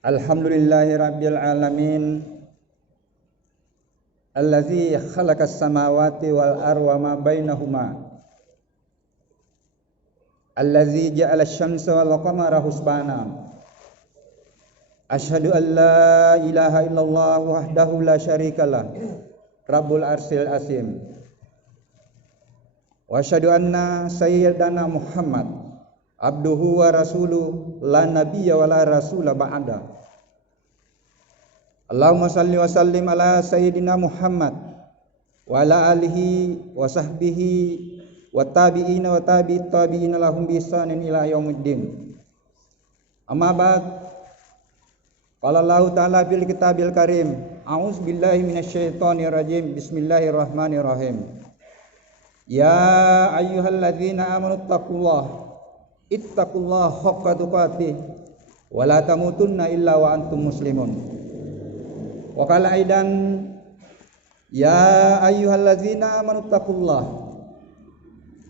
Alhamdulillahi rabbil alamin. Allazi khalaqas samawati wal arda ma bainahuma. Allazi ja'ala asy-syamsa wal qamara husbana. Asyhadu an la ilaha illallah wahdahu la syarikalah. Rabbul arsyil azim. Wa asyhadu anna sayyidana Muhammad abduhu wa rasuluhu la nabiyya wa la rasula ba'da. Allahumma salli wa sallim ala sayyidina Muhammad wa ala alihi wa sahbihi wa tabi'ina wa tabi'it tabi'ina lahum bi ihsanin ila yaumiddin. Amma ba'd. Qala Allah ta'ala fil kitabil karim, a'udzu billahi minasyaitonir rajim. Bismillahirrahmanirrahim. Ya ayyuhalladzina amanu ittaqullaha haqqa tuqatih wa la tamutunna illa wa antum muslimun. Wa qala aidan ya ayyuhalladzina amanu taqullaha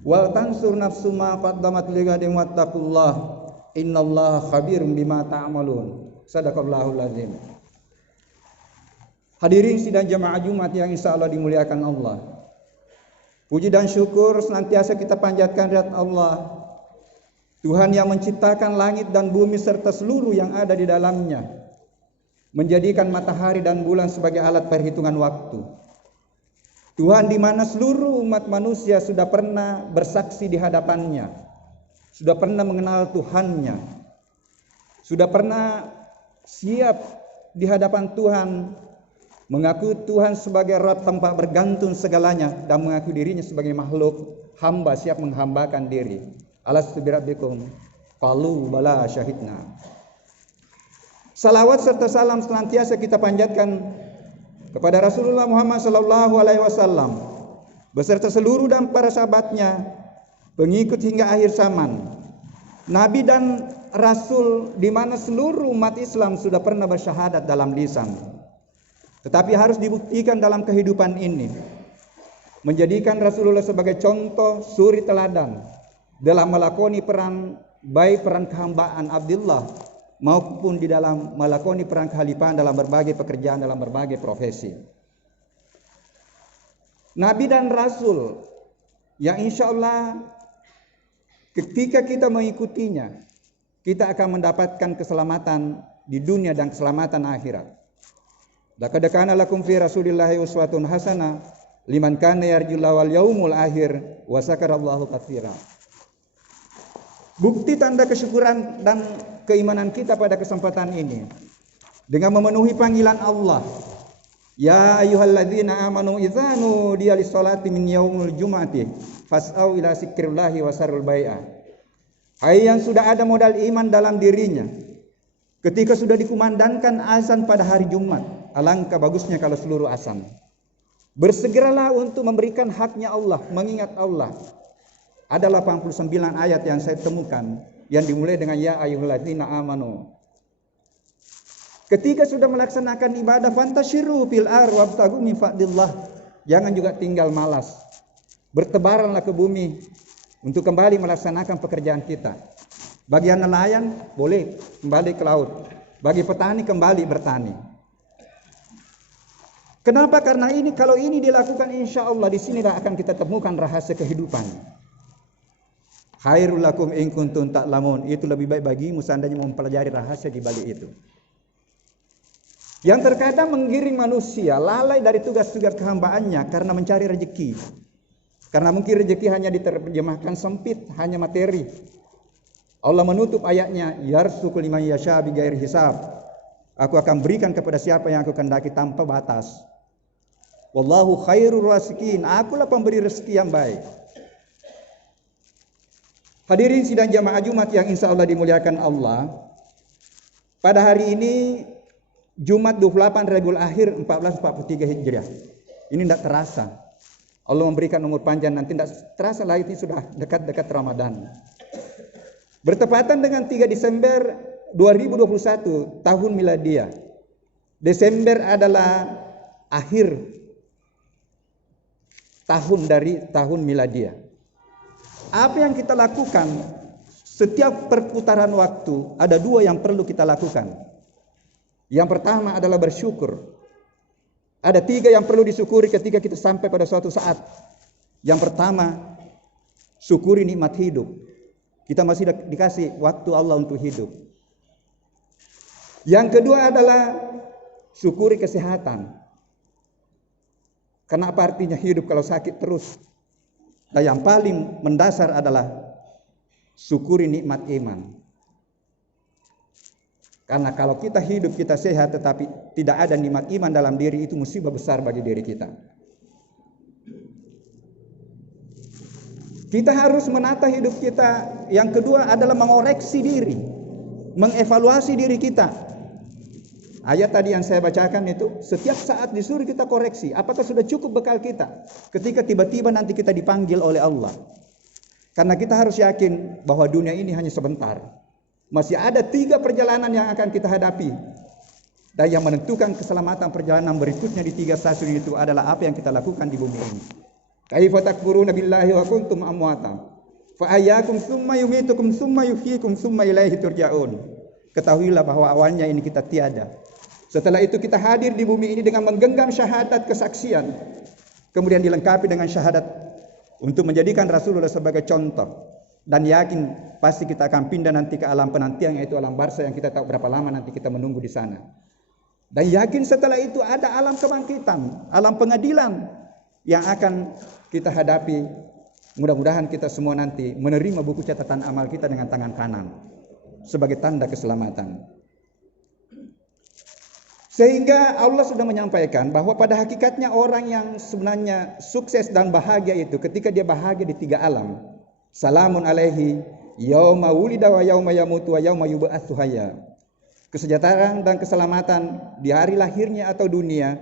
wal tansur nafsum ma qaddamat lighadin wattaqullaha innallaha khabirum bima ta'malun. Sadaqallahul azim. Hadirin sidang jamaah Jumat yang insyaallah dimuliakan Allah. Puji dan syukur senantiasa kita panjatkan kehadirat Allah, Tuhan yang menciptakan langit dan bumi serta seluruh yang ada di dalamnya, menjadikan matahari dan bulan sebagai alat perhitungan waktu. Tuhan di mana seluruh umat manusia sudah pernah bersaksi di hadapannya, sudah pernah mengenal Tuhannya, sudah pernah siap di hadapan Tuhan, mengaku Tuhan sebagai Rabb tempat bergantung segalanya, dan mengaku dirinya sebagai makhluk hamba siap menghambakan diri. Alastu birabbikum qalu bala syahidna. Salawat serta salam senantiasa kita panjatkan kepada Rasulullah Muhammad sallallahu alaihi wasallam beserta seluruh dan para sahabatnya, pengikut hingga akhir zaman. Nabi dan Rasul di mana seluruh umat Islam sudah pernah bersyahadat dalam lisan, tetapi harus dibuktikan dalam kehidupan ini, menjadikan Rasulullah sebagai contoh suri teladan dalam melakoni peran, baik peran kehambaan Abdullah maupun di dalam melakoni peran kekhalifahan dalam berbagai pekerjaan, dalam berbagai profesi. Nabi dan Rasul yang insya Allah ketika kita mengikutinya, kita akan mendapatkan keselamatan di dunia dan keselamatan akhirat. Laqad kana lakum fi Rasulillahi uswatun hasanah liman kana yarjullaha wal yaumul akhir wa zakarallaha katsiran. Bukti tanda kesyukuran dan keimanan kita pada kesempatan ini dengan memenuhi panggilan Allah. Ya ayyuhalladzina amanu idza nudiya lis-salati min yaumil jumu'ati fas'au ila zikrillahi wa sarul bai'ah. Hai yang sudah ada modal iman dalam dirinya, ketika sudah dikumandangkan azan pada hari Jumat, alangkah bagusnya kalau seluruh azan. Bersegeralah untuk memberikan haknya Allah, mengingat Allah. Ada 89 ayat yang saya temukan yang dimulai dengan ya ayyuhalladzina amanu. Ketika sudah melaksanakan ibadah fantasyiru fil ar wabtagu min fadlillah. Jangan juga tinggal malas. Bertebaranlah ke bumi untuk kembali melaksanakan pekerjaan kita. Bagi yang nelayan boleh kembali ke laut. Bagi petani kembali bertani. Kenapa? Karena ini kalau ini dilakukan insya Allah di sini akan kita temukan rahasia kehidupan. Khairul lakum in kuntum ta'lamun. Itu lebih baik bagimu seandainya mempelajari rahasia di balik itu. Yang terkadang menggiring manusia lalai dari tugas-tugas kehambaannya karena mencari rezeki. Karena mungkin rezeki hanya diterjemahkan sempit, hanya materi. Allah menutup ayatnya, yarzuqu liman yasha bighairi hisab. Aku akan berikan kepada siapa yang aku kehendaki tanpa batas. Wallahu khairur raziqin. Akulah pemberi rezeki yang baik. Hadirin sidang jamaah Jumat yang insya Allah dimuliakan Allah. Pada hari ini Jumat 28 Rabiul Akhir 1443 Hijriah. Ini tidak terasa. Allah memberikan umur panjang, nanti tidak terasa lagi ini sudah dekat-dekat Ramadan. Bertepatan dengan 3 Desember 2021 tahun miladiah. Desember adalah akhir tahun dari tahun miladiah. Apa yang kita lakukan setiap perputaran waktu, ada dua yang perlu kita lakukan. Yang pertama adalah bersyukur. Ada 3 yang perlu disyukuri ketika kita sampai pada suatu saat. Yang pertama, syukuri nikmat hidup. Kita masih dikasih waktu Allah untuk hidup. Yang kedua adalah syukuri kesehatan. Karena apa artinya hidup kalau sakit terus? Dan yang paling mendasar adalah syukuri nikmat iman. Karena kalau kita hidup, kita sehat, tetapi tidak ada nikmat iman dalam diri, itu musibah besar bagi diri kita. Kita harus menata hidup kita. Yang kedua adalah mengoreksi diri, mengevaluasi diri kita. Ayat tadi yang saya bacakan itu, setiap saat disuruh kita koreksi. Apakah sudah cukup bekal kita ketika tiba-tiba nanti kita dipanggil oleh Allah? Karena kita harus yakin bahwa dunia ini hanya sebentar. Masih ada 3 perjalanan yang akan kita hadapi. Dan yang menentukan keselamatan perjalanan berikutnya di 3 stasiun itu adalah apa yang kita lakukan di bumi ini. Kaifa takfuruna billahi wa kuntum amwatan fa ayyakum tsumma yumitukum tsumma yuhyikum tsumma ilaihi turja'un. Ketahuilah bahwa awalnya ini kita tiada. Setelah itu kita hadir di bumi ini dengan menggenggam syahadat kesaksian. Kemudian dilengkapi dengan syahadat untuk menjadikan Rasulullah sebagai contoh. Dan yakin pasti kita akan pindah nanti ke alam penantian, yaitu alam barzah yang kita tahu berapa lama nanti kita menunggu di sana. Dan yakin setelah itu ada alam kebangkitan, alam pengadilan yang akan kita hadapi. Mudah-mudahan kita semua nanti menerima buku catatan amal kita dengan tangan kanan sebagai tanda keselamatan. Sehingga Allah sudah menyampaikan bahwa pada hakikatnya orang yang sebenarnya sukses dan bahagia itu ketika dia bahagia di 3 alam. Salamun alaihi yauma wulida wa yauma yamutu wa yauma yub'atsu hayya. Kesejahteraan dan keselamatan di hari lahirnya atau dunia,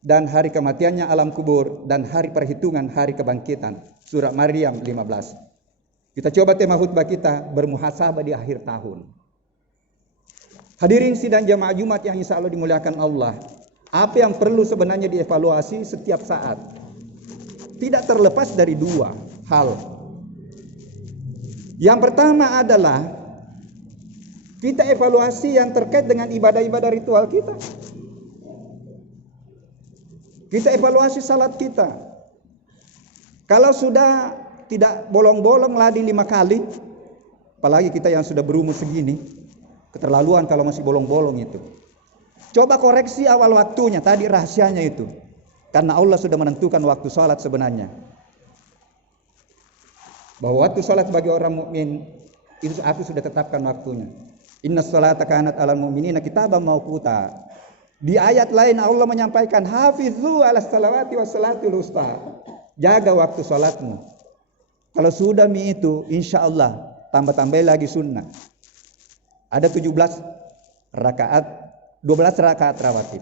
dan hari kematiannya alam kubur, dan hari perhitungan hari kebangkitan. Surah Maryam 15. Kita coba tema khutbah kita bermuhasabah di akhir tahun. Hadirin sidang jamaah Jumat yang insya Allah dimuliakan Allah. Apa yang perlu sebenarnya dievaluasi setiap saat? Tidak terlepas dari 2 hal. Yang pertama adalah kita evaluasi yang terkait dengan ibadah-ibadah ritual kita. Kita evaluasi salat kita. Kalau sudah tidak bolong-bolong ladi 5 kali, apalagi kita yang sudah berumur segini, keterlaluan kalau masih bolong-bolong itu. Coba koreksi awal waktunya, tadi rahasianya itu. Karena Allah sudah menentukan waktu salat sebenarnya. Bahwa waktu salat bagi orang mukmin itu aku sudah tetapkan waktunya. Inna sholata kanat 'alal mu'minina kitaban mauquta. Di ayat lain Allah menyampaikan hafizu 'alas salawati was salatul wusta. Jaga waktu salatmu. Kalau sudah itu insyaallah tambah-tambah lagi sunnah. Ada 17 rakaat, 12 rakaat rawatib.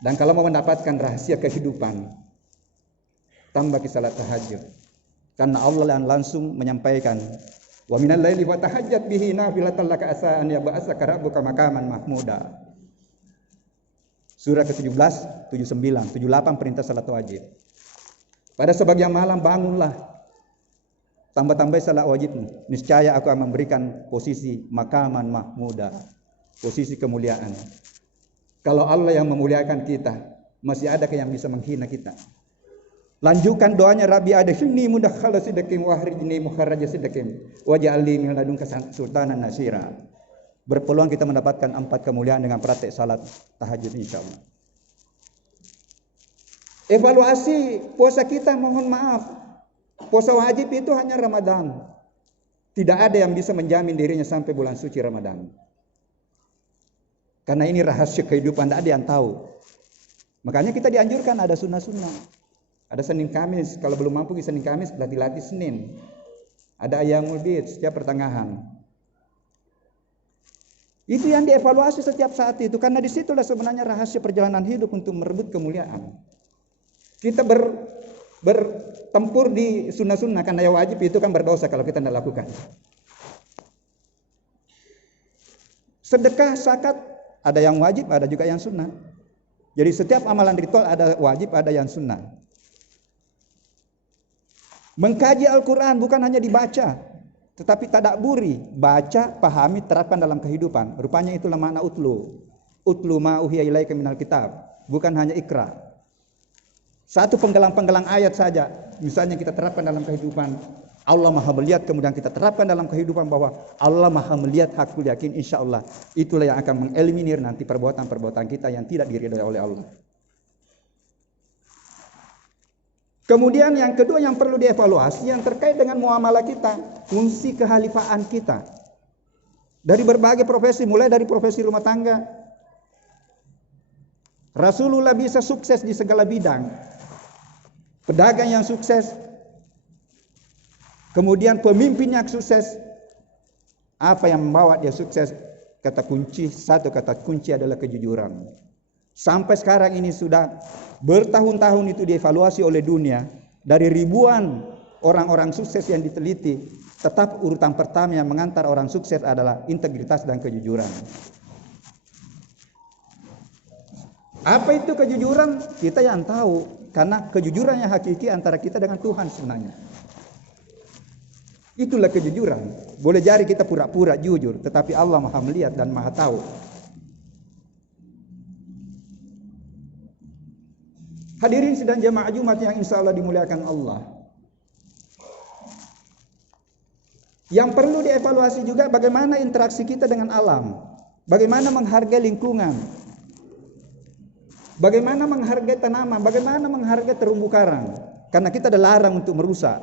Dan kalau mau mendapatkan rahasia kehidupan, tambah ke salat tahajud. Karena Allah yang langsung menyampaikan, wa minal laili fatahajjat bihi nafilatan laka asa an yab'atsaka rabbuka maqaman mahmuda. Surah ke-17, 79, 78 perintah salat wajib. Pada sebagian malam bangunlah, tambah-tambah salat wajibmu. Niscaya aku akan memberikan posisi maqaman mahmuda, posisi kemuliaan. Kalau Allah yang memuliakan kita, masih ada yang bisa menghina kita? Lanjutkan doanya, Rabbi adkhilni mudkhala sidqin wa akhrijni mukhraja sidqin waj'alni min ladunka sultanan nasira. Berpeluang kita mendapatkan 4 kemuliaan dengan praktek salat tahajud insyaallah. Evaluasi puasa kita, mohon maaf. Puasa wajib itu hanya Ramadan. Tidak ada yang bisa menjamin dirinya sampai bulan suci Ramadan. Karena ini rahasia kehidupan, tidak ada yang tahu. Makanya kita dianjurkan ada sunnah-sunnah. Ada Senin Kamis, kalau belum mampu di Senin Kamis latih-latih Senin. Ada Ayyamul Bid setiap pertengahan. Itu yang dievaluasi setiap saat itu, karena disitulah sebenarnya rahasia perjalanan hidup untuk merebut kemuliaan. Kita bertempur di sunnah-sunnah, karena yang wajib itu kan berdosa kalau kita tidak lakukan. Sedekah, zakat, ada yang wajib, ada juga yang sunnah. Jadi setiap amalan ritual ada wajib, ada yang sunnah. Mengkaji Al-Quran bukan hanya dibaca, tetapi tadabburi, baca, pahami, terapkan dalam kehidupan. Rupanya itulah makna utlu. Utlu ma uhiya ilaika minal kitab. Bukan hanya ikra. Satu penggalang-penggalang ayat saja. Misalnya kita terapkan dalam kehidupan. Allah Maha melihat, kemudian kita terapkan dalam kehidupan bahwa Allah Maha melihat, hakul yakin, insya Allah itulah yang akan mengeliminir nanti perbuatan-perbuatan kita yang tidak diridhai oleh Allah. Kemudian yang kedua yang perlu dievaluasi yang terkait dengan muamalah kita, fungsi kehalifaan kita. Dari berbagai profesi, mulai dari profesi rumah tangga. Rasulullah bisa sukses di segala bidang. Pedagang yang sukses, kemudian pemimpin yang sukses. Apa yang membawa dia sukses? Satu kata kunci adalah kejujuran. Sampai sekarang ini sudah bertahun-tahun itu dievaluasi oleh dunia. Dari ribuan orang-orang sukses yang diteliti, tetap urutan pertama yang mengantar orang sukses adalah integritas dan kejujuran. Apa itu kejujuran? Kita yang tahu. Karena kejujuran yang hakiki antara kita dengan Tuhan sebenarnya. Itulah kejujuran. Boleh jadi kita pura-pura jujur, tetapi Allah Maha melihat dan Maha tahu. Hadirin sidang jemaah Jumat yang insya Allah dimuliakan Allah. Yang perlu dievaluasi juga bagaimana interaksi kita dengan alam. Bagaimana menghargai lingkungan. Bagaimana menghargai tanaman, bagaimana menghargai terumbu karang. Karena kita dilarang untuk merusak.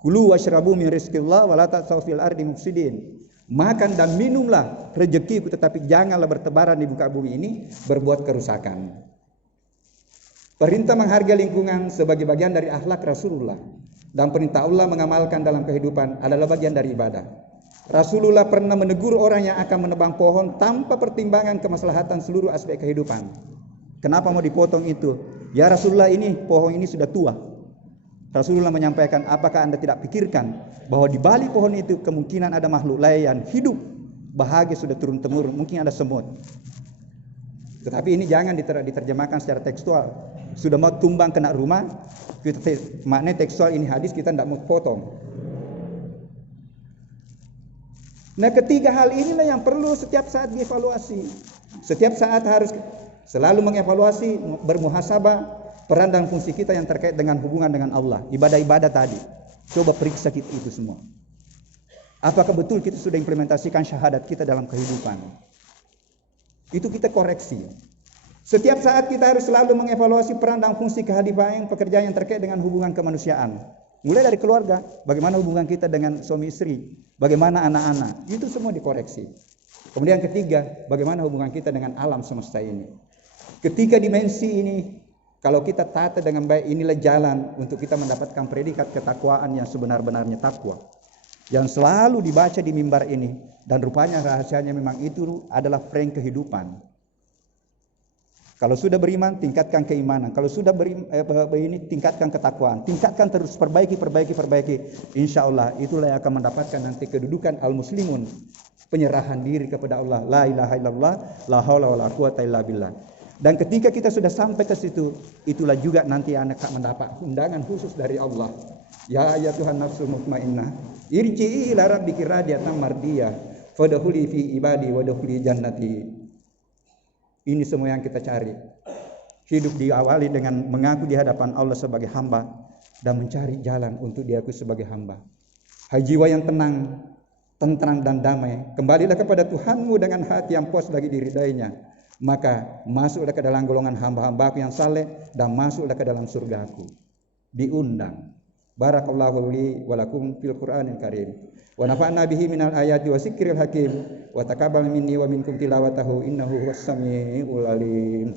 Kulu washrabu min rizqillah wa la ta'tsaw fil ardi mufsidin. Makan dan minumlah rezekiku, tetapi janganlah bertebaran di muka bumi ini berbuat kerusakan. Perintah menghargai lingkungan sebagai bagian dari akhlak Rasulullah. Dan perintah Allah mengamalkan dalam kehidupan adalah bagian dari ibadah. Rasulullah pernah menegur orang yang akan menebang pohon tanpa pertimbangan kemaslahatan seluruh aspek kehidupan. Kenapa mau dipotong itu? Ya Rasulullah, ini pohon ini sudah tua. Rasulullah menyampaikan, apakah Anda tidak pikirkan bahwa di balik pohon itu kemungkinan ada makhluk lain yang hidup bahagia sudah turun-temurun, mungkin ada semut. Tetapi ini jangan diterjemahkan secara tekstual. Sudah mau tumbang kena rumah, maknanya tekstual ini hadis, kita tidak mau potong. Nah, ketiga hal inilah yang perlu setiap saat dievaluasi. Setiap saat harus selalu mengevaluasi, bermuhasabah peran dan fungsi kita yang terkait dengan hubungan dengan Allah. Ibadah-ibadah tadi. Coba periksa kita itu semua. Apakah betul kita sudah implementasikan syahadat kita dalam kehidupan? Itu kita koreksi. Setiap saat kita harus selalu mengevaluasi peran dan fungsi kehadiran pekerjaan yang terkait dengan hubungan kemanusiaan. Mulai dari keluarga, bagaimana hubungan kita dengan suami istri, bagaimana anak-anak, itu semua dikoreksi. Kemudian ketiga, bagaimana hubungan kita dengan alam semesta ini. Ketiga dimensi ini, kalau kita tata dengan baik, inilah jalan untuk kita mendapatkan predikat ketakwaan yang sebenar-benarnya takwa. Yang selalu dibaca di mimbar ini, dan rupanya rahasianya memang itu adalah frame kehidupan. Kalau sudah beriman, tingkatkan keimanan. Kalau sudah begini, tingkatkan ketakwaan. Tingkatkan terus, perbaiki. Insya Allah itulah yang akan mendapatkan nanti kedudukan al-muslimun. Penyerahan diri kepada Allah. La ilaha illallah, la haula wa la quwata illa billah. Dan ketika kita sudah sampai ke situ, itulah juga nanti anak akan mendapat undangan khusus dari Allah. Ya ayyatuhan nafsul mutmainnah, irji'i ila rabbiki radiyatan mardiyah, fadkhuli fi ibadi wadkhuli jannati. Ini semua yang kita cari. Hidup diawali dengan mengaku di hadapan Allah sebagai hamba dan mencari jalan untuk diakui sebagai hamba. Jiwa yang tenang, tentram dan damai. Kembalilah kepada Tuhanmu dengan hati yang puas lagi diridainya. Maka masuklah ke dalam golongan hamba-hambaku yang saleh dan masuklah ke dalam surgaku. Diundang. Barakallahu li wa lakum fil Qur'anil Karim. Wa nafa'na bihi minal ayati wa zikril hakim wa taqabbal minni wa minkum tilawatahu innahu huwas samiul alim.